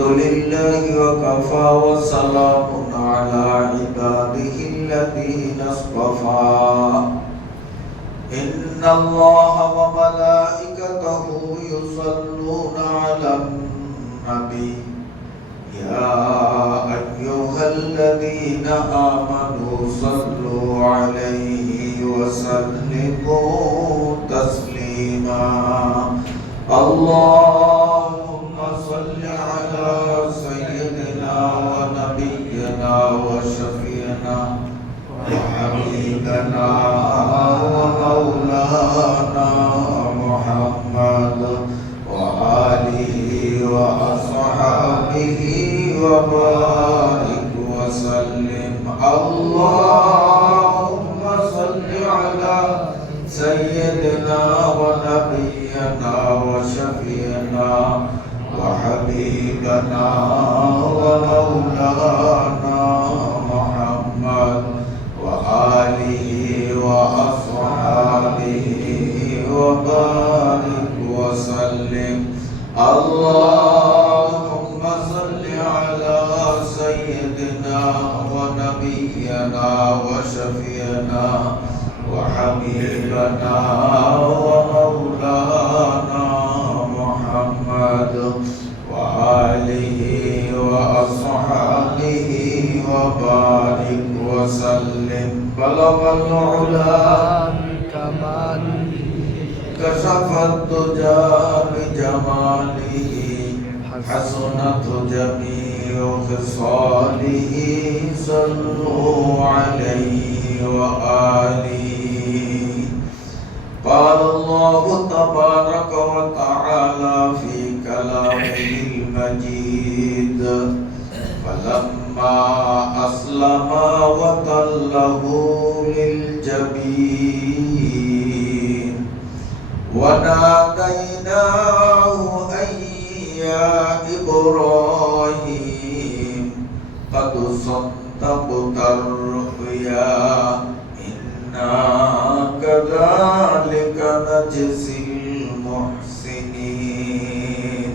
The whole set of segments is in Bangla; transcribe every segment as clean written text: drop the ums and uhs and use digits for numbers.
لله وكفى وسلام على عباده الذين اصطفى إن الله وملائكته يصلون على النبي يا أيها الذين آمنوا صلوا عليه وسلموا تسليما اللهم صل على سيدنا ونبينا وشفيعنا وحبيبنا ومولانا محمد وآله وأصحابه وبارك وسلم اللهم صل على سيدنا ونبينا وشفيعنا وحبيبنا ومولانا محمد وآله وأصحابه وبارك وسلم اللهم صل على سيدنا ونبينا وشفيعنا وحبيبنا ومولانا محمد وآله وأصحابه وبارك وسلم بلغ العلا بكماله كشف الدجى بجماله حسنت جميع خصاله صلوا عليه وآله قال الله تبارك وتعالى في كلامه المجيد فلما أسلم وتله للجبين وناديناه أن يا إبراهيم قد صدقت الرؤيا إنا كذلك نجزي المحسنين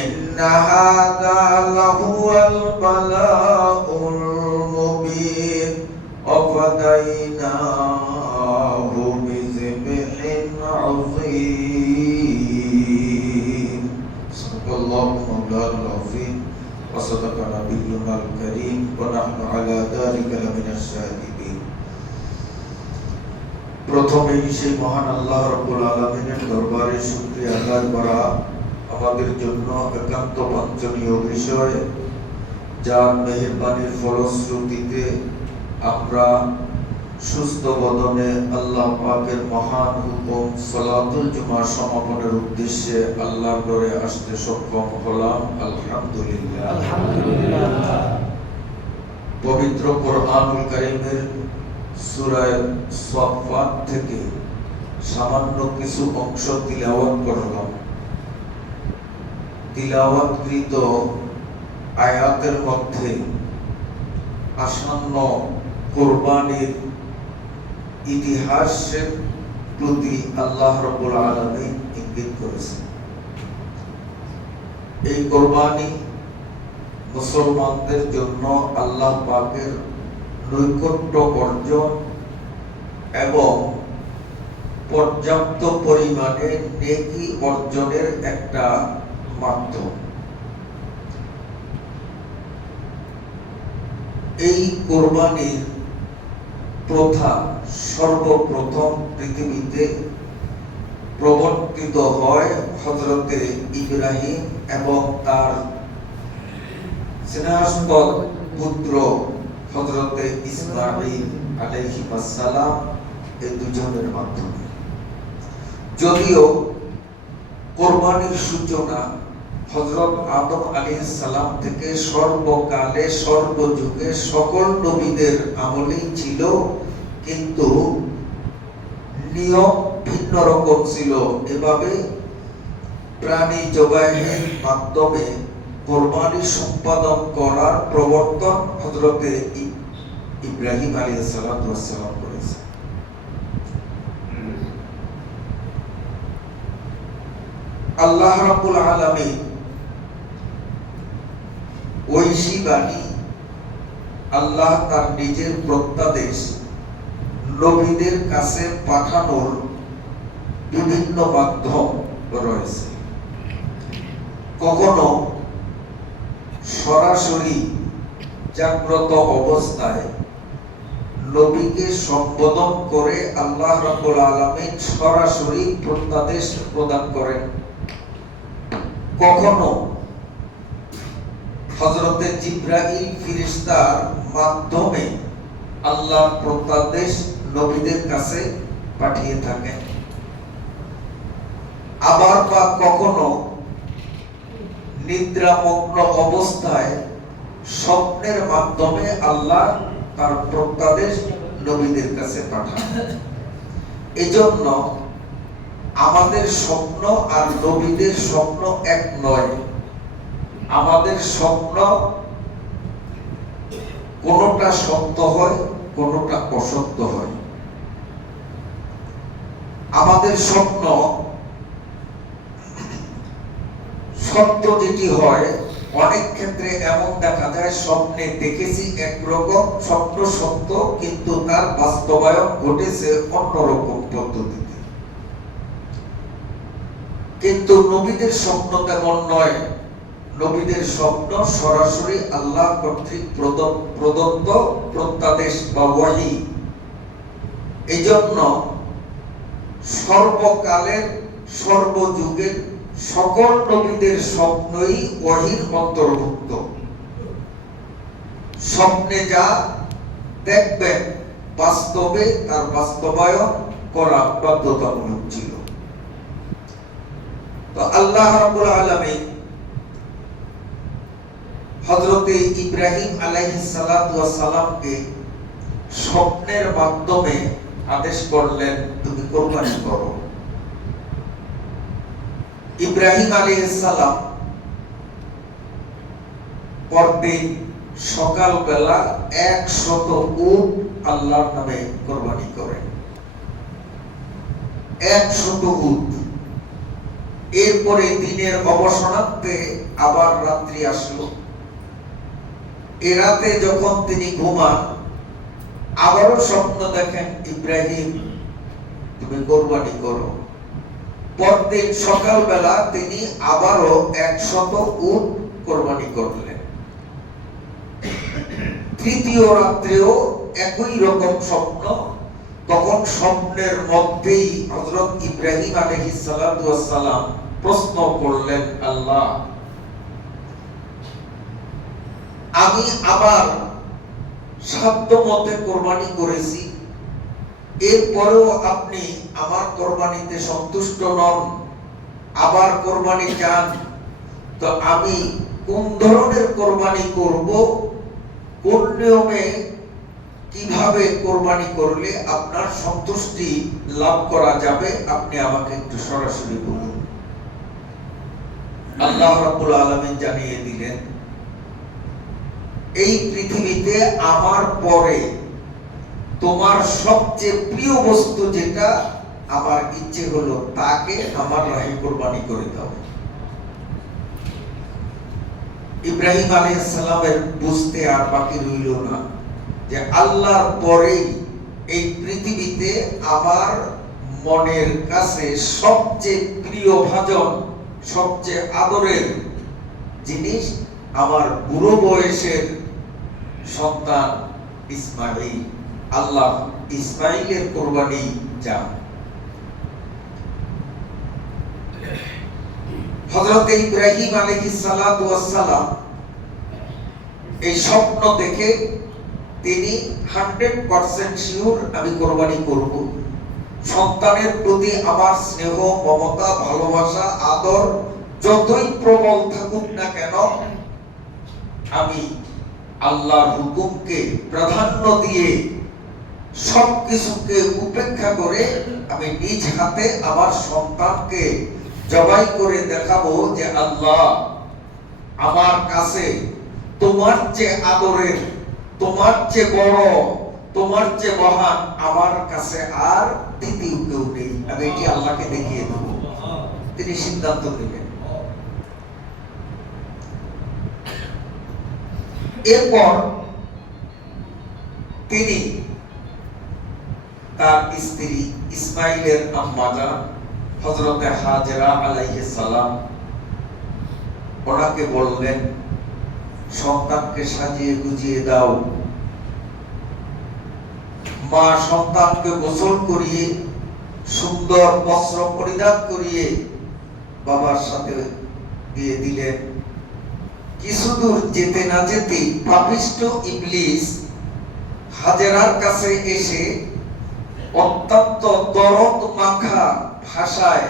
إن هذا لهو البلاء المبين وفديناه بذبح عظيم صدق الله مولانا العظيم وصدق نبينا الكريم ونحن على ذلك لمن الشاهدين প্রথমেই সেই মহান আল্লাহ রাব্বুল আলামিনের দরবারে শুকরিয়া আদায় করা আমাদের জন্য একান্ত বাঞ্ছনীয় বিষয়, যার মেহেরবানির ফলশ্রুতিতে আমরা সুস্থ বদনে আল্লাহ পাকের মহান হুকুম সালাতুল জুমা সমাপনের উদ্দেশ্যে আল্লাহর ঘরে আসতে সক্ষম হলাম। আলহামদুলিল্লাহ। আলহামদুলিল্লাহ। পবিত্র কোরআনুল কারীমের সূরা সাফফাত থেকে সামান্য কিছু অংশ তিলাওয়াত করলাম। তিলাওয়াতকৃত আয়াতের মধ্যে আসন্ন কুরবানির ইতিহাসের প্রতি আল্লাহ রাব্বুল আলামিন ইঙ্গিত করেছেন। এই কুরবানি মুসলমানদের জন্য আল্লাহ পাকের নৈকট্য অর্জন এবং পর্যাপ্ত পরিমাণে নেকি অর্জনের একটা মাধ্যম। এই কুরবানির প্রথা সর্বপ্রথম পৃথিবীতে প্রবর্তিত হয় হযরতে ইব্রাহিম এবং তার স্নেহাস্পদ পুত্র হযরতে ইসমাঈল আলাইহিস সালাম এই দুজনের মাধ্যমে। যদিও কুরবানির সূচনা হযরত আদম আলাইহিস সালাম থেকে সর্বকালে সর্বযুগে সকল নবীদের আমলেই ছিল, কিন্তু নিয়ম ভিন্ন রকম ছিল। এভাবে প্রাণী জবাইয়ের মাধ্যমে কুরবানি সম্পাদন করার প্রবর্তন হযরতে ইব্রাহিম আলাইহিস সালাম করেছেন। আল্লাহ রাব্বুল আলামিন ঐশী বাণী আল্লাহ তার নিজের প্রত্যাদেশ নবীদের কাছে পাঠানোর বিভিন্ন মাধ্যম রয়েছে। কখনো সরাসরি জাগ্রত অবস্থায় নবীকে সম্বোধন করে আল্লাহ রাব্বুল আলামিন সরাসরি প্রত্যাদেশ প্রদান করেন। কখনো হযরতে জিবরাইল ফেরেশতার মাধ্যমে আল্লাহ প্রত্যাদেশ নবীদের কাছে পাঠিয়ে থাকেন। আবার বা কখনো নিদ্রামগ্ন অবস্থায় স্বপ্নের মাধ্যমে আল্লাহ তার প্রত্যাদেশ নবীদের কাছে পাঠান। এজন্য আমাদের স্বপ্ন আর নবীদের স্বপ্ন এক নয়। আমাদের স্বপ্ন কোনটা সত্য হয়, কোনটা অসত্য হয়। আমাদের স্বপ্ন সত্য যেটি হয়, অনেক ক্ষেত্রে এমন দেখা যায় স্বপ্নে দেখেছি একরকম, স্বপ্ন সত্য কিন্তু তার বাস্তবায়ন ঘটেছে অন্যরকম পদ্ধতিতে। কিন্তু নবীদের স্বপ্ন তেমন নয়। নবীদের স্বপ্ন সরাসরি আল্লাহ কর্তৃক প্রদত্ত প্রত্যাদেশ বা ওয়াহী। এজন্য সর্বকালের সর্বযুগের সকল নবীদের স্বপ্নই ওয়াহীর অন্তর্ভুক্ত। স্বপ্নে যা দেখবেন বাস্তবে তার বাস্তবায়ন করা বাধ্যতামূলক ছিল। তো আল্লাহ রাব্বুল আলামিন হযরতে ইব্রাহিম আলাইহিস সালাতু ওয়াস সালামকে স্বপ্নের মাধ্যমে আদেশ করলেন, তুমি কুরবানি করো। ইব্রাহিম আলাইহিস সালাম পরদিন সকালবেলা 100 উট আল্লাহর নামে কুরবানি করেন। 100 উট। এরপরে দিনের অবসানান্তে আবার রাত্রি আসলো। এ রাতে যখন তিনি ঘুমান, আবারও স্বপ্ন দেখেন, ইব্রাহিম তুমি কুরবানি করো। পরদিন সকালবেলা তিনি আবারও 100 উট কুরবানি করলেন। তৃতীয় রাত্রেও একই রকম স্বপ্ন। তখন স্বপ্নের মধ্যেই হযরত ইব্রাহিম আলাইহিস সালাতু ওয়াস সালাম প্রশ্ন করলেন, আল্লাহ, আমি আবার সাধ্য মতে কুরবানি করেছি, এরপরেও আপনি আমার কুরবানিতে সন্তুষ্ট নন, আবার কুরবানি চান, তো আমি কোন ধরনের কুরবানি করব, কোন নিয়মে কিভাবে কুরবানি করলে আপনার সন্তুষ্টি লাভ করা যাবে, আপনি আমাকে একটু সরাসরি বলুন। আল্লাহ রাব্বুল আলামিন জানিয়ে দিলেন, এই পৃথিবীতে আমার পরে তোমার সবচেয়ে প্রিয় বস্তু যেটা, আমার ইচ্ছে হলো তাকে আমার রাহে কুরবানি করে দাও। ইব্রাহিম আলাইহিস সালামের বুঝতে আর বাকি রইল না যে আল্লাহর পরেই এই পৃথিবীতে আমার মনের কাছে সবচেয়ে প্রিয় ভাজন, সবচেয়ে আদরের জিনিস আমার বুড়ো বয়সের সন্তান ইসমাঈল। আল্লাহ ইসমাঈলের কুরবানি চান। হযরত ইব্রাহিম আলাইহিস সালাতু ওয়াস সালাম এই স্বপ্ন দেখে তিনি 100% শিওর আমি কুরবানি করব। সন্তানের প্রতি আমার স্নেহ, মমতা, ভালোবাসা, আদর যতই প্রবল থাকুক না কেন, আমি আল্লাহর হুকুমকে প্রাধান্য দিয়ে সবকিছুকে উপেক্ষা করে আমি নিজ হাতে আমার সন্তানকে জবাই করে দেখাবো যে আল্লাহ, আমার কাছে তোমার চেয়ে আদরের, তোমার চেয়ে বড়, তোমার চেয়ে মহান আমার কাছে আর দ্বিতীয় কেউ নেই। আমি এটি আল্লাহকে দেখিয়ে দেব। তিনি সিদ্ধান্ত নেবেন। এরপর তিনি তার স্ত্রী ইসমাইলের আম্মা জান হযরতে হাজেরা আলাইহিস সালাম ওনাকে বললেন, সন্তানকে সাজিয়ে গুজিয়ে দাও। মা সন্তানকে গোসল করিয়ে সুন্দর বস্ত্র পরিধান করিয়ে বাবার সাথে দিয়ে দিলেন। কিছুদূর যেতে না যেতেই পাপিষ্ঠ ইবলিস হাজেরার কাছে এসে অত্যন্ত দরদ মাখা ভাষায়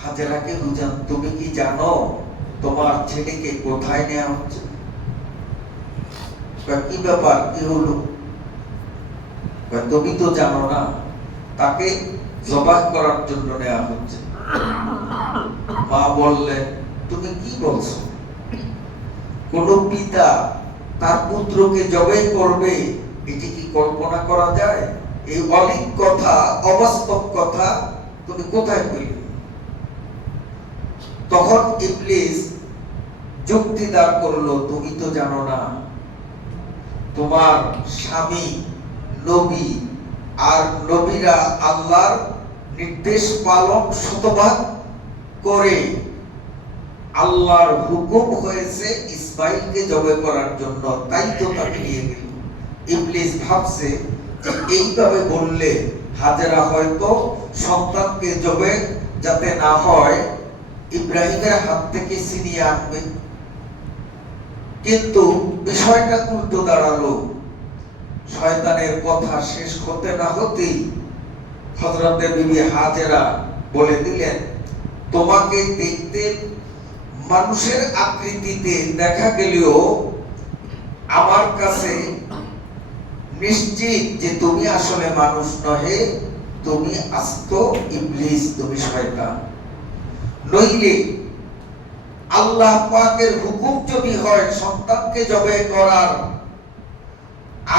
হাজেরাকে বুঝান, তুমি কি জানো তোমার ছেলেকে কোথায় নেওয়া হচ্ছে? কি ব্যাপার, কি হলো? তুমি তো জানো না, তাকে জবাই করার জন্য নেওয়া হচ্ছে। মা বললেন, তুমি কি বলছো? কোন পিতা তার পুত্রকে জবাই করবে, এটি কি কল্পনা করা যায়? এই অলিক কথা, অবাস্তব কথা তুমি কোথায় পেলে? তখন ইবলিস যুক্তি দাঁড় করলো, তুমি তো জানো না, তোমার স্বামী নবী, আর নবীরা আল্লাহর নির্দেশ পালন শতভাগ করে আল্লাহর হুকুম হয়েছে ইসমাইলকে জবাই করার জন্য, তাই তো তাকে নিয়ে গেল। ইবলিস ভাবছে যে এইভাবে বললে হাজেরা হয়তো সন্তানকে জবাই যাতে না হয় ইব্রাহিমের হাত থেকে ছিনিয়ে আনবে। কিন্তু বিষয়টা উল্টো দাঁড়ালো। শয়তানের কথা শেষ হতে না হতেই হযরতে বিবি হাজেরা বলে দিলেন, তোমাকে দেখতে মানুষের আকৃতিতে দেখা গেলেও আমার কাছে নিশ্চিত যে তুমি আসলে মানুষ নহে, তুমি আস্ত ইবলিস, তুমি শয়তান। নইলে আল্লাহ পাকের হুকুম যদি হয় সন্তানকে জবাই করার,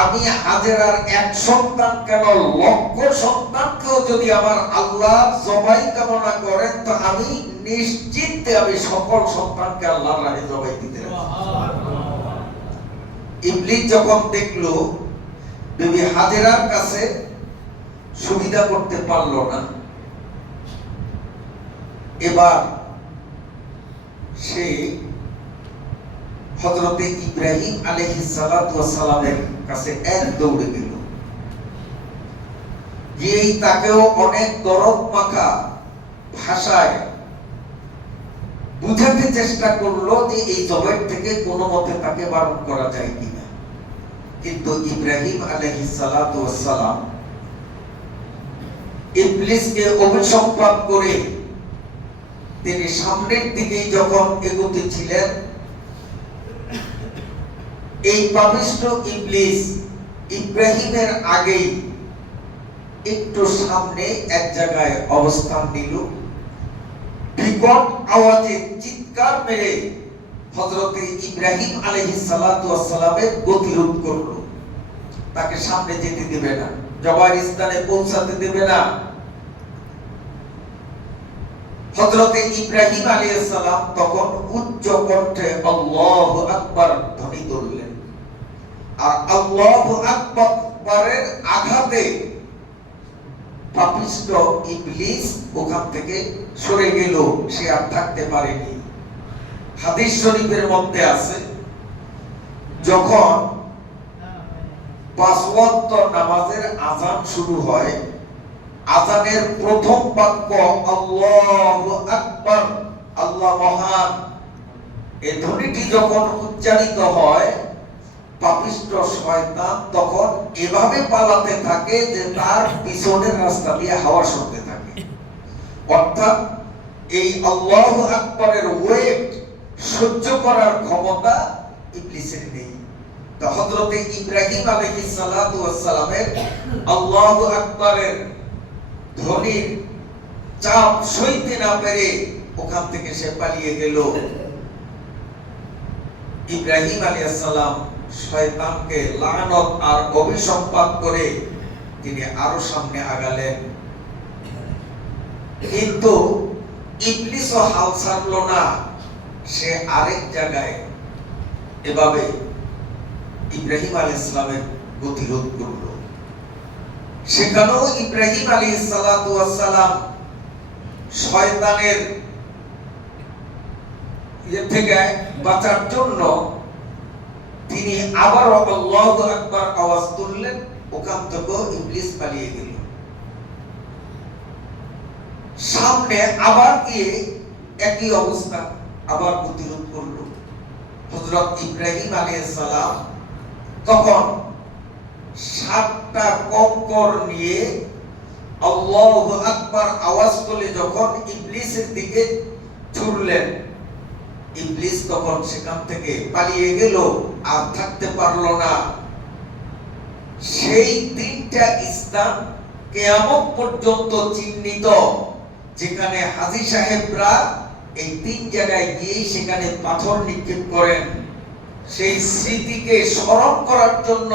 আমি হাজেরার এক সন্তান কেন লক্ষ সন্তানকেও যদি আমার আল্লাহ জবাই কামনা করেন, তো আমি নিশ্চিত আমি সকল সন্তানকে আল্লাহর রাহে জবাই দিতে রাজি। ইবলিস যখন দেখলো বিবি হাজেরার কাছে সুবিধা করতে পারলো না, এবার সে হযরতে ইব্রাহিম আলাইহিস সালাতু ওয়াস সালামের কাছে এক দৌড়ে গেল। গিয়েই তাকেও অনেক দরদ মাখা ভাষায় বুঝাতে চেষ্টা করলো যে এই জবাই থেকে কোনো মতে তাকে বারণ করা যায় কিনা। কিন্তু ইব্রাহিম আলাইহিস সালাতু ওয়াস সালাম ইবলিসকে অভিসম্পাত করে তিনি সামনের দিকে যখন এগোতে ছিলেন, এই পাপিষ্ঠ ইবলিস ইব্রাহিমের আগেই একটু সামনে এক জায়গায় অবস্থান নিল। বিকট আওয়াজে চিৎকার মেরে হযরতে ইব্রাহিম আলাইহিস সালাতু ওয়াস সালামের গতিরোধ করলো। তাকে সামনে যেতে দেবে না, জবাইয়ের স্থানে পৌঁছাতে দেবে না। হযরতে ইব্রাহিম আলাইহিস সালাম তখন উচ্চ কণ্ঠে আল্লাহু আকবার ধ্বনি তুললেন। আর আল্লাহু আকবারের আঘাতে পাপিষ্ঠ ইবলিস ওখান থেকে সরে গেল, সে আর থাকতে পারেনি। হাদিস শরীফের মধ্যে আছে, যখন ৫ ওয়াক্ত নামাজের আযান শুরু হয়, আযানের প্রথম বাক্য আল্লাহু আকবার, আল্লাহ মহান, এই ধ্বনিটি যখন উচ্চারিত হয়, পাপিষ্ঠ শয়তান তখন এভাবে পালাতে থাকে যে তার পিছনের রাস্তা দিয়ে হাওয়া শুনতে থাকে। অর্থাৎ এই আল্লাহু আকবারের ওয়েট সহ্য করার ক্ষমতা ইবলিসের নেই। তো হযরতে ইব্রাহিম আলাইহিস সালাতু ওয়াস সালামের আল্লাহু আকবারের ধ্বনির চাপ সইতে না পেরে ওখান থেকে সে পালিয়ে গেল। ইব্রাহিম আলাইহিস সালাম শয়তানকে লানত আর অভিসম্পাত করে তিনি আরো সামনে আগালেন। কিন্তু ইবলিসও হাল ছাড়লো না, সে আরেক জায়গায় এভাবে ইব্রাহিম আলাইহিস সালামের প্রতিরোধ করল। সেখানেও ইব্রাহিম আলাইহিস সালাতু ওয়াস সালাম শয়তানের থেকে বাঁচার জন্য তিনি আবার আল্লাহু আকবার আওয়াজ তুললেন, ওখান থেকে ইবলিস পালিয়ে গেল। সামনে আবার গিয়ে একই অবস্থা, আবার প্রতিরোধ করল। হযরত ইব্রাহিম আলাইহিস সালাম তখন 7টা কঙ্কর নিয়ে আল্লাহু আকবার আওয়াজ তুলে যখন ইবলিসের দিকে ছুড়লেন, ইবলিস তখন সেখান থেকে পালিয়ে গেল, আর থাকতে পারলো না। সেই 3টা স্থান কিয়ামত পর্যন্ত চিহ্নিত, যেখানে হাজী সাহেবরা এই 3 জায়গায় গিয়ে সেখানে পাথর নিক্ষেপ করেন, সেই স্মৃতিকে স্মরণ করার জন্য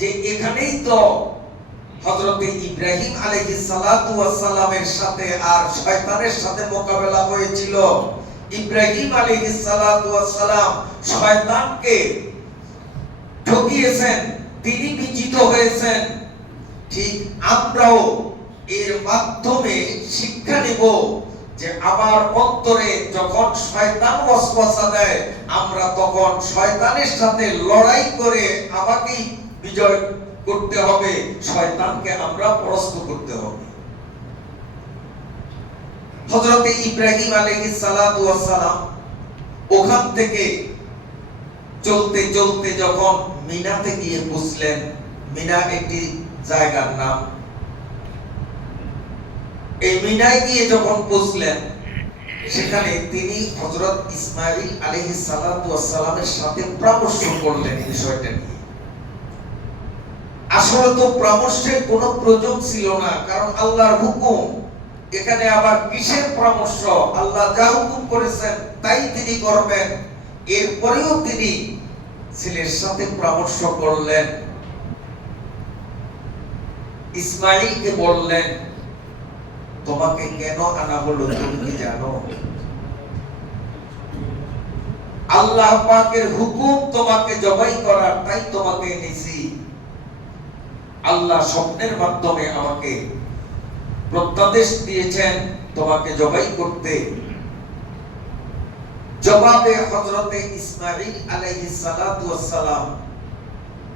যে এখানেই তো হযরত ইব্রাহিম আলাইহিস সালাতু ওয়াস সালামের সাথে আর শয়তানের সাথে মোকাবেলা হয়েছিল। ইব্রাহিম আলাইহিস সালাতু ওয়াস সালাম শয়তানকে ঠকিয়েছেন, তিনি বিজিত হয়েছেন। ঠিক আমরাও এর মাধ্যমে শিক্ষা নেব যে আমার অন্তরে যখন শয়তান ওয়াসওয়াসা দেয়, আমরা তখন শয়তানের সাথে লড়াই করে আমাকেই বিজয় করতে হবে, শয়তানকে আমরা পরাস্ত করতে হবে। হযরত ইব্রাহিম আলাইহিস সালাতু ওয়াস সালাম ওখান থেকে চলতে চলতে যখন মিনাতে গিয়ে পৌঁছলেন, মিনা একটি জায়গার নাম, এই মিনায় গিয়ে যখন পৌঁছলেন, সেখানে তিনি হযরত ইসমাঈল আলাইহিস সালাতু ওয়াস সালামের সাথে পরামর্শ করলেন বিষয়টা নিয়ে। আসলে তো পরামর্শের কোনো প্রয়োজন ছিল না, কারণ আল্লাহর হুকুম। এখানে আবার কিসের পরামর্শ? আল্লাহ যা হুকুম করেছেন তাই তিনি করবেন। এরপরেও তিনি ছেলের সাথে পরামর্শ করলেন, ইসমাঈলকে বললেন, তোমাকে কেন আনা হলো তুমি কি জানো? আল্লাহ পাকের হুকুম তোমাকে জবাই করার, তাই তোমাকে এনেছি। আল্লাহ স্বপ্নের মাধ্যমে আমাকে প্রত্যাদেশ দিয়েছেন তোমাকে জবাই করতে। জবাবে হযরতে ইসমাঈল আলাইহিস সালাতু ওয়াস সালাম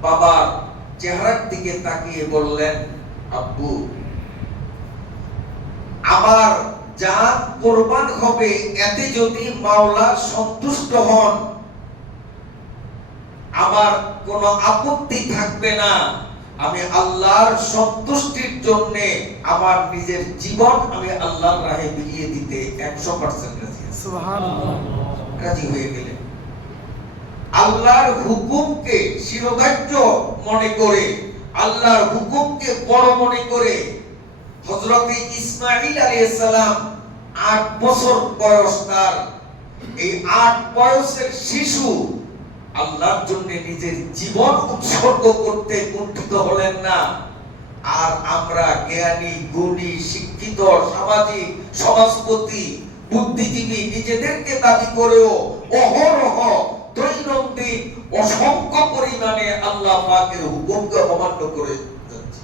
বাবার চেহারার দিকে তাকিয়ে বললেন, আব্বু, আমার জান কুরবান হবে, এতে যদি মাওলা সন্তুষ্ট হন আমার কোনো আপত্তি থাকবে না। আমি আল্লাহর সন্তুষ্টির জন্য আমার নিজের জীবন আমি আল্লাহর রাহে বিলিয়ে দিতে 100% রাজি আছি। সুবহানাল্লাহ। রাজি হয়ে গেলেন। আল্লাহর হুকুমকে শিরোধার্য মনে করে, আল্লাহর হুকুমকে বড় মনে করে হযরত ইসমাঈল আলাইহিস সালাম 8 বছর বয়স তার, এই 8 বয়সের শিশু আল্লাহর জন্য নিজের জীবন উৎসর্গ করতে কুণ্ঠিত হলেন না। আর আমরা জ্ঞানী, গুণী, শিক্ষিত, সামাজিক, সমাজপতি, বুদ্ধিজীবী নিজেদেরকে দাবি করেও অহরহ দৈনন্দিন অসংখ্য পরিমাণে আল্লাহ পাকের হুকুমকে অমান্য করে যাচ্ছি।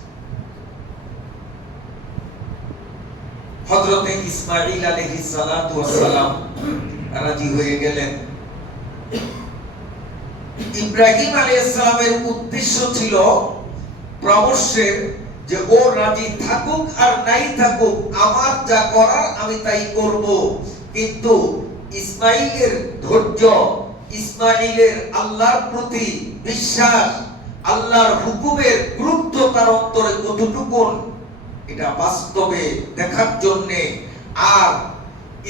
হযরত ইসমাঈল আলাইহিস সালাতু ওয়াস সালাম রাজি হয়ে গেলেন। ইব্রাহিম আলাইহিস সালামের উদ্দেশ্য ছিল পরামর্শের, যে ও রাজি থাকুক আর নাই থাকুক, আমার যা করার আমি তাই করব। কিন্তু ইসমাঈলের ধৈর্য, ইসমাঈলের আল্লাহর প্রতি বিশ্বাস, আল্লাহর হুকুমের গুরুত্ব তার অন্তরে কতটুকু, এটা বাস্তবে দেখার জন্য। আর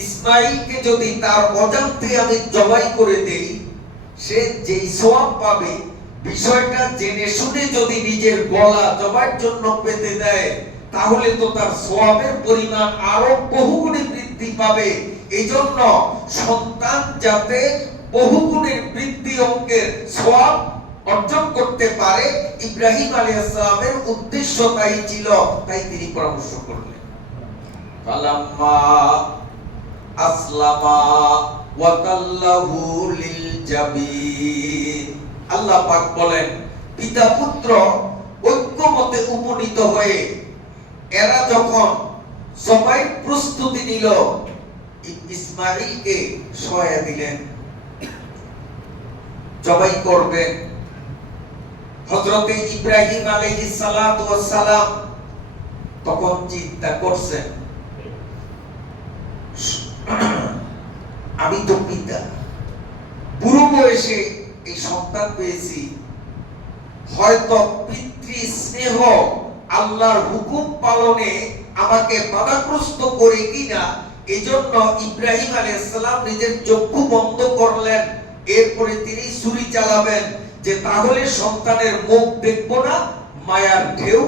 ইসমাঈলকে যদি তার অজান্তে আমি জবাই করে দেই, সে যেই সওয়াব পাবে, বিষয়টা জেনে শুনে যদি নিজের গলা জবাইয়ের জন্য পেতে দেয়, তাহলে তো তার সওয়াবের পরিমাণ আরো বহুগুণে বৃদ্ধি পাবে। এইজন্য সন্তান যাতে বহুগুণের বৃদ্ধি অঙ্কের সওয়াব অর্জন করতে পারে, ইব্রাহিম আলাইহিস সালামের উদ্দেশ্য তাই ছিল, তাই তিনি পরামর্শ করলেন। ফালাম্মা আসলামা ওয়া তাল্লাহু লিল জাবিন, আল্লাহ পাক বলেন পিতা পুত্র ঐক্যমতে উপনীত হয়ে এরা যখন সবাই প্রস্তুতি নিল, ইসমাঈলকে সহায় দিলেন, জবাই করবেন। হযরতে ইব্রাহিম আলাইহিস সালাতু ওয়াস সালাম তখন চিন্তা করছেন, আমি তো পিতা, বুড়ো বয়সে এই সন্তান পেয়েছি, হয়তো পিতৃ স্নেহ আল্লাহর হুকুম পালনে আমাকে বাধাগ্রস্ত করে কিনা, এজন্য ইব্রাহিম আলাইহিস সালাম নিজের চক্ষু বন্ধ করলেন। এরপরে তিনি ছুরি চালাবেন যে তাহলে সন্তানের মুখ দেখবো না, মায়ার ঢেউ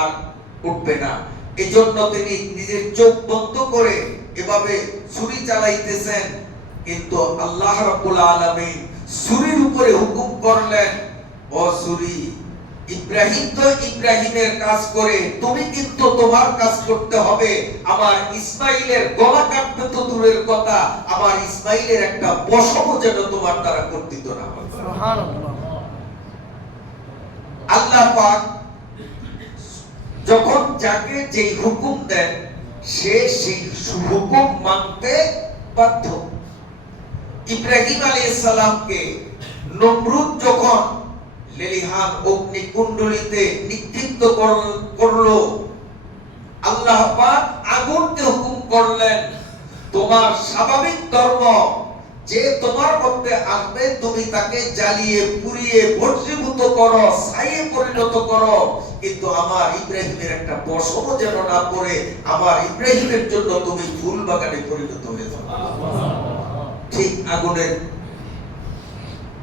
আর উঠবে না। এজন্য তিনি নিজের চোখ বন্ধ করে এভাবে ছুরি চালাইতেছেন। কিন্তু আল্লাহ রাব্বুল আলামিন ছুরির উপরে হুকুম করলেন, ও ছুরি, ইব্রাহিম তো ইব্রাহিমের কাজ করে, তুমি কিন্তু তোমার কাজ করতে হবে। আমার ইসমাইলের গলা কাটবে তো দূরের কথা, আমার ইসমাইলের একটা পশম যেন তোমার দ্বারা কর্তৃত না হয়। সুবহানাল্লাহ। আল্লাহ পাক যখন যাকে যেই হুকুম দেন সে সেই হুকুম মানতে বাধ্য। ইব্রাহিম আলাইহিস সালামকে নমরুদ যখন লেলিহান অগ্নিকুণ্ডলিতে নিক্ষিপ্ত করলো, আল্লাহ পাক আগুনকে হুকুম করলেন, তোমার স্বাভাবিক ধর্ম যে তোমার মধ্যে আসবে তুমি তাকে জ্বালিয়ে পুড়িয়ে ভস্মীভূত করো, ছাইয়ে পরিণত করো, কিন্তু আমার ইব্রাহিমের একটা পশম যেন না পড়ে, আমার ইব্রাহিমের জন্য তুমি ফুল বাগানে পরিণত হয়ে যাও। ঠিক আগুনের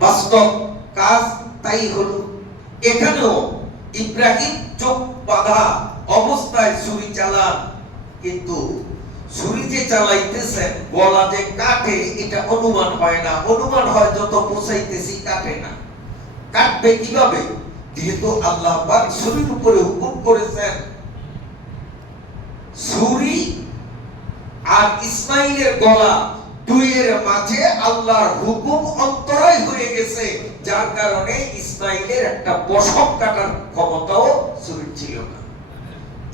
বাস্তব কাজ তাই হলো। এখানেও ইব্রাহিম চোখ বাঁধা অবস্থায় ছুরি চালান, কিন্তু ছুরি যে চালাইতেছেন গলা যে কাটে এটা অনুমান হয় না। অনুমান হয় যত পোষাইতেছি কাটে না। কাটবে কিভাবে? যেহেতু আল্লাহ পাক ছুরির উপরে হুকুম করেছেন। ছুরি আর ইসমাইলের গলা দুইয়ের মাঝে আল্লাহর হুকুম অন্তরায় হয়ে গেছে, যার কারণে ইসমাইলের একটা পশম কাটার ক্ষমতাও ছুরির ছিল না।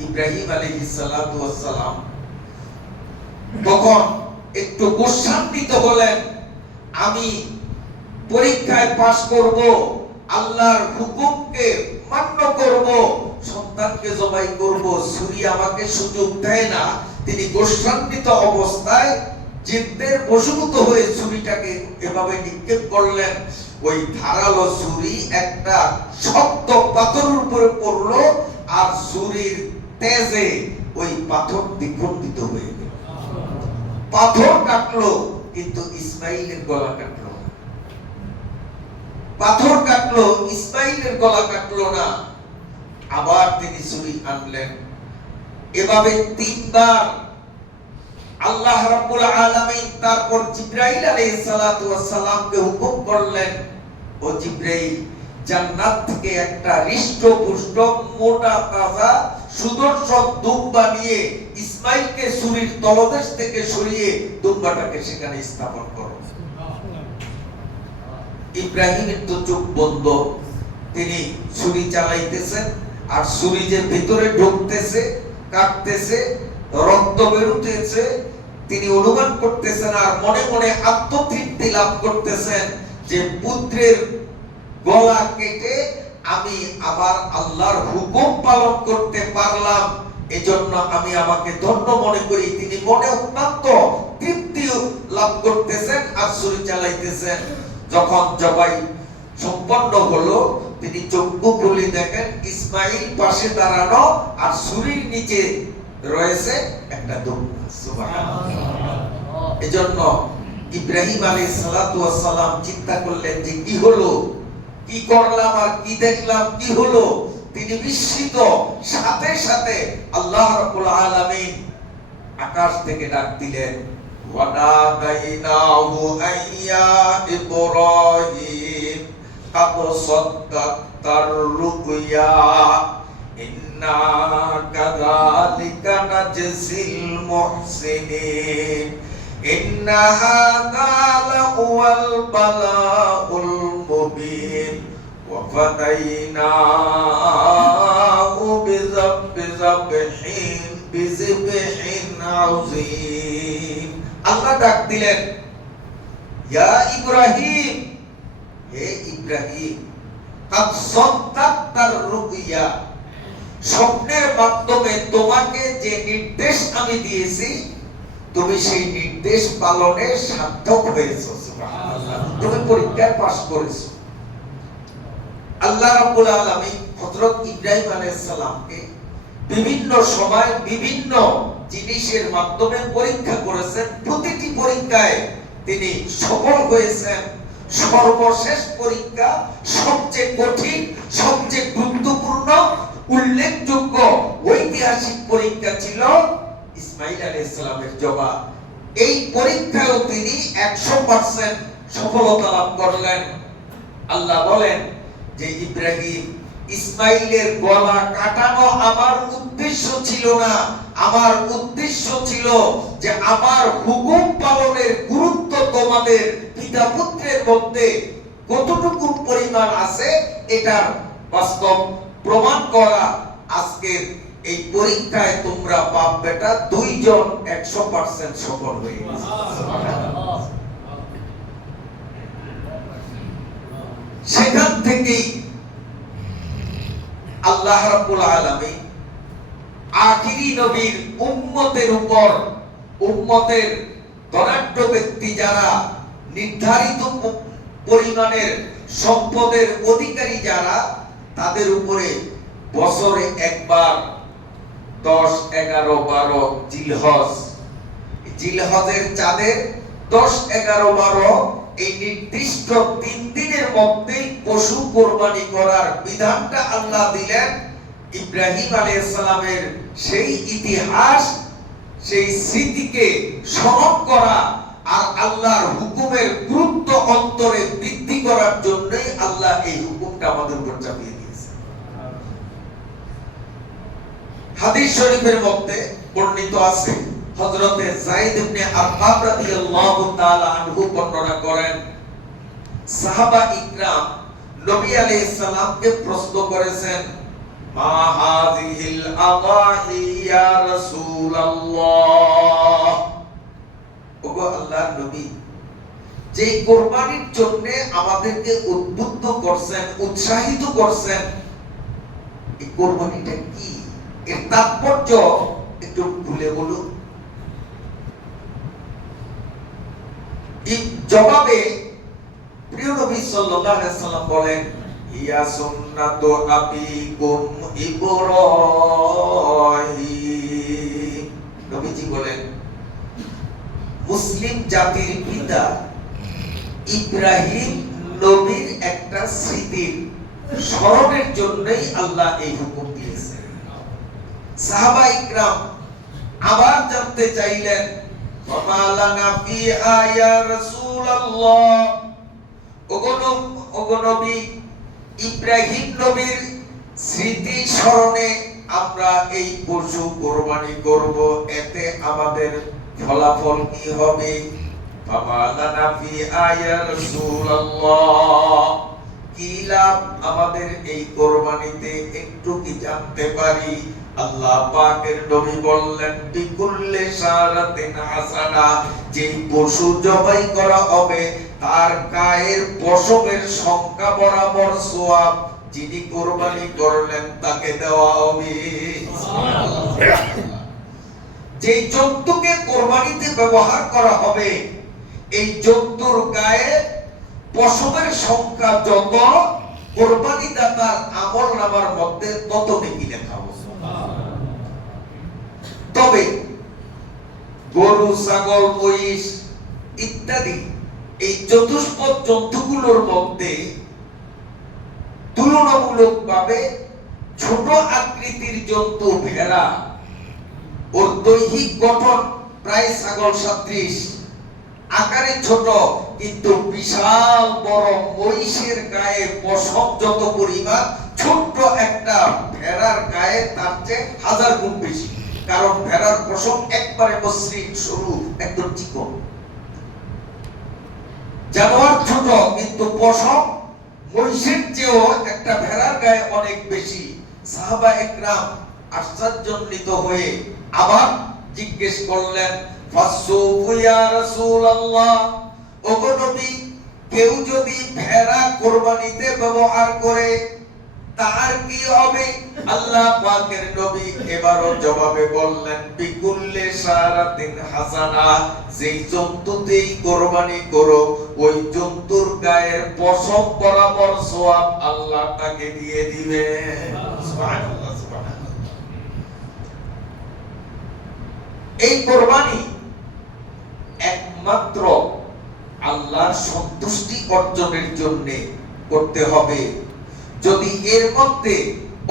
ইব্রাহিম আলাইহিস সালাতু ওয়াস সালাম তখন একটু গোসান্বিত হলেন, আমি পরীক্ষায় পাস করব, আল্লাহর হুকুমকে মান্য করব, সন্তানকে জবাই করব, ছুরি আমাকে সুযোগ দেয় না। তিনি গোসান্বিত অবস্থায় জিদ্দের বশীভূত হয়ে ছুরিটাকে এভাবে নিক্ষেপ করলেন। ওই ধারালো ছুরি একটা শক্ত পাথরের উপরে পড়লো, আর ছুরির তেজে ওই পাথর দ্বিখণ্ডিত হয়ে গেল। পাথর কাটলো কিন্তু ইসমাইলের গলা কাটলো না। পাথর কাটলো ইসমাইলের গলা কাটলো না। আবার তিনি ছুরি আনলেন। এভাবে তিনবার আল্লাহ রাব্বুল আলামিন তারপর জিবরাইল আলাইহিস সালাতু ওয়াস সালামকে হুকুম করলেন, ও জিবরাইল, জান্নাত থেকে একটা হৃষ্টপুষ্ট মোটা তাজা সুদর্শন দুম্বা নিয়ে ইসমাইলকে ছুরির তলদেশ থেকে সরিয়ে দুম্বাটাকে সেখানে স্থাপন করো। ইব্রাহিমের তো চোখ বন্ধ, তিনি ছুরি চালাইতেছেন, আর ছুরি যে ভিতরে ঢুকতেছে, কাটতেছে, রক্ত বেরোতেছে, তিনি অনুমান করতেছেন আর মনে মনে আত্মতৃপ্তি লাভ করতেছেন যে পুত্রের গলা কেটে আমি আবার আল্লাহর হুকুম পালন করতে পারলাম, এজন্য আমি আমাকে ধন্য মনে করি। তিনি মনে অত্যন্ত তৃপ্তি লাভ করতেছেন আর ছুরি চালাইতেছেন। যখন জবাই সম্পন্ন হলো, তিনি চক্ষু খুলে দেখেন ইসমাইল পাশে দাঁড়ানো, আর ছুরির নিচে রয়েছে একটা দুম্বা। সুবহানাল্লাহ। এজন্য ইব্রাহিম আলাইহিস সালাতু ওয়াস সালাম চিন্তা করলেন যে কি হলো, কি করলাম আর কি দেখলাম, কি হলো। তিনি বিস্মিত। সাথে সাথে আল্লাহ রাব্বুল আলামিন আকাশ থেকে ডাক দিলেন, ওয়ানাদাইনাহু আইয়া ইব্রাহিম কাদ সাদ্দাকতার রুয়া ইন্না কাযালিকা নাজজিল মুহসিনিন ইন্না হাযা লাহুয়াল বালাউল মুবিন ফাদাইনাহু বিযবহিন আযীম। আল্লাহ ডাক দিলেন, ইয়া ইব্রাহিম, হে ইব্রাহিম, কাদ সাদ্দাকতার রুইয়া, স্বপ্নের মাধ্যমে তোমাকে যে নির্দেশ আমি দিয়েছি তুমি সেই নির্দেশ পালনে সার্থক হয়েছো। সুবহানাল্লাহ, তুমি পরীক্ষায় পাস করেছো। আল্লাহ রাব্বুল আলামিন হযরত ইব্রাহিম আলাইহিস সালামকে বিভিন্ন সময় বিভিন্ন জিনিসের মাধ্যমে পরীক্ষা করেছেন। প্রতিটি পরীক্ষায় তিনি সফল হয়েছেন। সর্বশেষ পরীক্ষা, সবচেয়ে কঠিন, সবচেয়ে গুরুত্বপূর্ণ, উল্লেখযোগ্য, ঐতিহাসিক পরীক্ষা ছিল ইসমাঈল আলাইহিস সালামের জবাব। এই পরীক্ষায়ও তিনি 100% সফলতা লাভ করলেন। আল্লাহ বলেন যে ইব্রাহিম, ইসমাঈলের গলা কাটানো আমার উদ্দেশ্য ছিল না। আমার উদ্দেশ্য ছিল যে আমার হুকুম পালনের গুরুত্ব তোমাদের পিতা পুত্রের মধ্যে কতটুকু পরিমাণ আছে এটার বাস্তব প্রমাণ করা। আজকের এই পরীক্ষায় তোমরা বাপ বেটা দুইজন 100% সফল হয়ে গেছে। সেখান থেকেই আল্লাহ রাব্বুল আলামিন আখিরি নবীর উম্মতের উপর, উম্মতের ধনাঢ্য ব্যক্তি যারা, নির্ধারিত পরিমাণের সম্পদের অধিকারী যারা, তাদের উপরে বছরে একবার 10, 11, 12 জিলহজের চাঁদের 10, 11, 12 এই নির্দিষ্ট 3 দিনের মধ্যেই পশু কোরবানি করার বিধানটা আল্লাহ দিলেন। ইব্রাহিম আলাইহিস সালামের সেই ইতিহাস, সেই স্মৃতিকে স্মরণ করা আর আল্লাহর হুকুমের গুরুত্ব অন্তরে বৃদ্ধি করার জন্যই আল্লাহ এই হুকুমটা আমাদের উপর চাপিয়ে দিয়েছে। হাদিস শরীফের মধ্যে বর্ণিত আছে, হযরতে যায়েদ ইবনে আরকাম রাদিয়াল্লাহু তাআলা আনহু বর্ণনা করেন, সাহাবা ইকরাম নবী আলাইহিস সালামকে প্রশ্ন করেছেন, মা হাযিহিল আদাহি ইয়া রাসূলুল্লাহ, ওগো আল্লাহর নবী, যে কুরবানির জন্য আমাদেরকে উদ্বুদ্ধ করছেন, উৎসাহিত করছেন, এই কুরবানিটা কি, এর তাৎপর্য একটু খুলে বলুন। জবাবে প্রিয় নবী সাল্লাল্লাহু আলাইহি সাল্লাম বলেন, ইয়া সুন্নাতু আবিকুম ইব্রাহিম। নবীজি বলেন, মুসলিম জাতির পিতা ইব্রাহিম নবীর একটা স্মৃতির স্মরণের জন্যই আল্লাহ এই হুকুম দিয়েছেন। সাহাবা ইকরাম আবার জানতে চাইলেন, ওমা লানা ফিহা ইয়া রাসূলুল্লাহ, ওগো নবী, ইব্রাহিম নবীর স্মৃতি স্মরণে আমরা এই পশু কোরবানি করব, এতে আমাদের ফলাফল কি হবে? ওমা লানা ফিহা ইয়া রাসূলুল্লাহ, কি লাভ আমাদের এই কোরবানিতে, একটু কি জানতে পারি? আল্লাহ পাকের নবী বললেন, বিকুল্লি শারাতিন হাসানা, যে পশু জবাই করা হবে তার গায়ের পশমের সংখ্যা বরাবর সওয়াব যিনি কুরবানি করলেন তাকে দেওয়া হবে। যে জন্তুকে কুরবানিতে ব্যবহার করা হবে এই জন্তুর গায়ে পশমের সংখ্যা যত, কুরবানি দাতার আমলনামার মধ্যে তত নেকি লেখা হবে। তবে গরু, ছাগল, মহিষ ইত্যাদি এই চতুষ্পদ জন্তুগুলোর মধ্যে তুলনামূলকভাবে ছোট আকৃতির জন্তু ভেড়া, ওর দৈহিক গঠন প্রায় ছাগল সদৃশ, আকারে ছোট কিন্তু বিশাল বড় মহিষের গায়ে পশম যত পরিমাণ, ছোট্ট একটা ভেড়ার গায়ে তার চেয়ে 1000 গুণ বেশি। কারণ ভেড়ার পশম একবারে মসৃণ, সরু, একদম চিকন। জানোয়ার ছোট কিন্তু পশম মহিষের চেয়ে চেয়েও একটা ভেড়ার গায়ে অনেক বেশি। সাহাবা একরাম আশ্চর্যান্বিত হয়ে আবার জিজ্ঞেস করলেন, ফাসুফু ইয়া রাসূলুল্লাহ, ওগো নবী, কেউ যদি ভেড়া কুরবানিতে ব্যবহার করে তার কি হবে? আল্লাহ পাকের নবী এবারও জবাবে বললেন, বিকুল্লি শারাতিন হাসানা, যেই জন্তুতেই কুরবানি করো ওই জন্তুর গায়ের পশম বরাবর সওয়াব আল্লাহ তাকে দিয়ে দিবে। সুবহানাল্লাহ, সুবহানাল্লাহ। এই কুরবানি একমাত্র আল্লাহর সন্তুষ্টি অর্জনের জন্য করতে হবে। যদি এর মধ্যে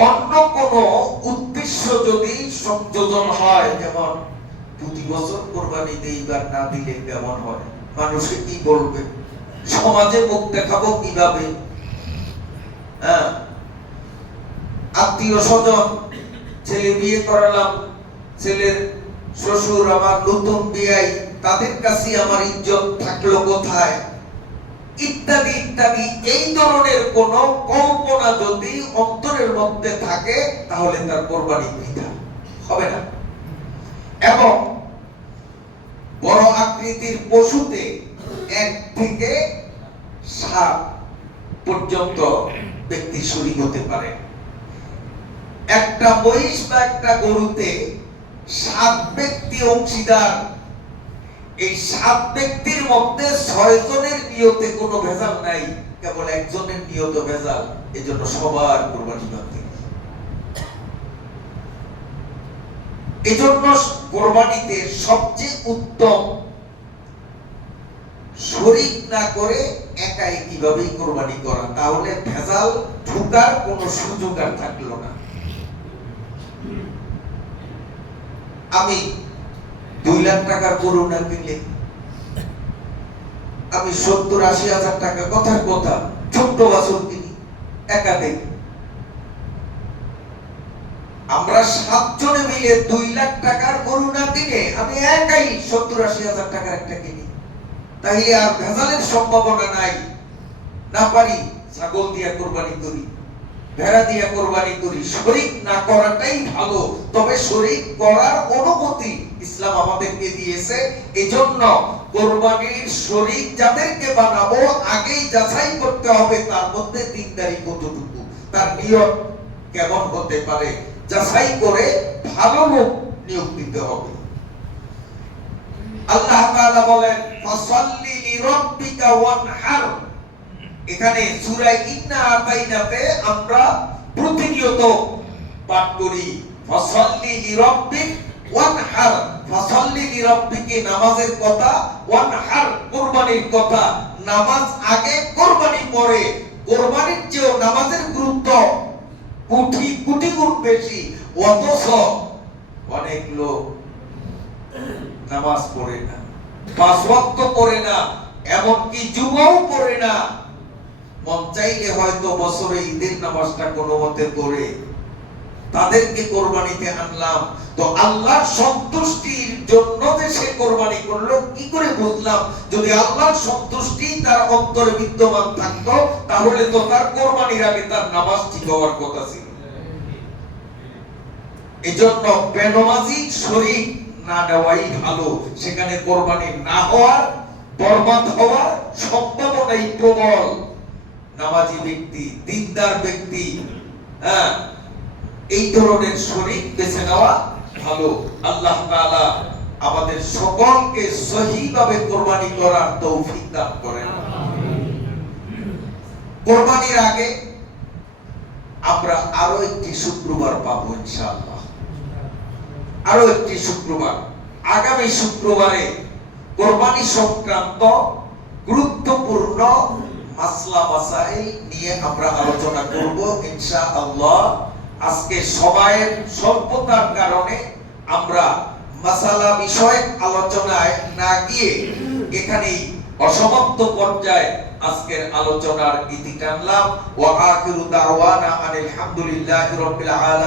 অন্য কোনো উদ্দেশ্য যদি সংযোজন হয়, যেমন প্রতি বছর কোরবানি দেইবার না দিলে কেমন হয়, মানুষে কি বলবে, সমাজে মুখ দেখাবো কিভাবে, আত্মীয় স্বজন, ছেলে বিয়ে করালাম, ছেলের শ্বশুর আমার নতুন বিয়াই, তাদের কাছে আমার ইজ্জত থাকলো কোথায়, ইত্যাদি ইত্যাদি। এই ধরনের কোন কল্পনা যদি অন্তরের মধ্যে থাকে তাহলে তার কোরবানি বৃথা হবে না। এবং বড় আকৃতির পশুতে 1 থেকে 7 পর্যন্ত ব্যক্তি শরীক হতে পারে। একটা মহিষ বা একটা গরুতে 7 ব্যক্তি অংশীদার। এই 7 ব্যক্তির মধ্যে 6 জনের নিয়তে কোনো ভেজাল নাই, কেবল একজনের নিয়ত ভেজাল। এজন্য সবার কুরবানি বাতিল। এজন্য কুরবানিতে সবচেয়ে উত্তম শরীক না করে একাই কিভাবেই কুরবানি করা, তাহলে ভেজাল ঢোকার কোনো সুযোগ আর থাকলো না। আমি 2 লাখ টাকার গরু না কিনলে আমি 70-80 হাজার টাকা, কথার কথা, ছোট্ট বাছুর কিনি একাধিক। আমরা 7 জনে মিলে 2 লাখ টাকার গরু না কিনে আমি একাই 70-80 হাজার টাকার একটা কিনি, তাহলে আর ভেজালের সম্ভাবনা নাই। না পারি ছাগল দিয়া কোরবানি করি, ভেড়া দিয়া কোরবানি করি। শরীক না করাটাই ভালো, তবে শরীক করার অনুমতি ইসলাম আমাদেরকে দিয়েছে। এজন্য কোরবানির শরীক যাদেরকে বানাবো আগেই যাচাই করতে হবে তার মধ্যে দিনদারি কতটুকু, তার নিয়ত কেমন হতে পারে, যাচাই করে ভালো লোক নিয়োগ দিতে হবে। আল্লাহ তাআলা বলেন, ফাসাল্লি লিরাব্বিকা ওয়ানহার। এখানে সূরা ইন্না আতাইনাতে আমরা প্রতিনিয়ত পাঠ করি ফাসাল্লি লিরাব্বিক ওয়ানহার। ফাসাল্লি লিরাব্বিকে নামাজের কথা, ওয়ানহার কুরবানির কথা। নামাজ আগে, কুরবানি পরে। কুরবানির চেয়ে নামাজের গুরুত্ব কোটি কোটি গুণ বেশি। অথচ অনেক লোক নামাজ পড়ে না, 5 ওয়াক্ত পড়ে না, এমনকি জুমাও পড়ে না। মন চাইলে হয়তো বছরে ঈদের নামাজটা কোনো মতে পড়ে, তাদেরকে কোরবানিতে আনলাম। তো আল্লাহর সন্তুষ্টির জন্য যে সে কোরবানি করলো, কি করে বুঝলাম? যদি আল্লাহর সন্তুষ্টি তার অন্তরে বিদ্যমান থাকতো তাহলে তো তার কোরবানির আগে তার নামাজ ঠিক হওয়ার কথা ছিল। এজন্য বেনামাজি শরীক না দেওয়াই ভালো। সেখানে কোরবানি না হওয়ার, বরবাদ হওয়ার সম্ভাবনাই প্রবল। নামাজি ব্যক্তি, দিনদার ব্যক্তি, এই ধরনের শরীক বেছে নেওয়া ভালো। আল্লাহ তাআলা আমাদের সকলকে সহিভাবে কোরবানি করার তৌফিক দান করেন। কোরবানির আগে আমরা আরো একটি শুক্রবার পাবো ইনশাআল্লাহ। আরো একটি শুক্রবার, আগামী শুক্রবারে কোরবানি সংক্রান্ত গুরুত্বপূর্ণ মাসলা মাসাইল নিয়ে আমরা আলোচনা করব ইনশাআল্লাহ। আজকে সময়ের স্বল্পতার কারণে আমরা মাসালা বিষয়ক আলোচনায় না গিয়ে এখানেই অসমাপ্ত পর্যায়ে আজকের আলোচনার ইতি টানলাম। ওয়া আখিরু দাওয়ানা আনিল হামদুলিল্লাহি রাব্বিল আলামিন।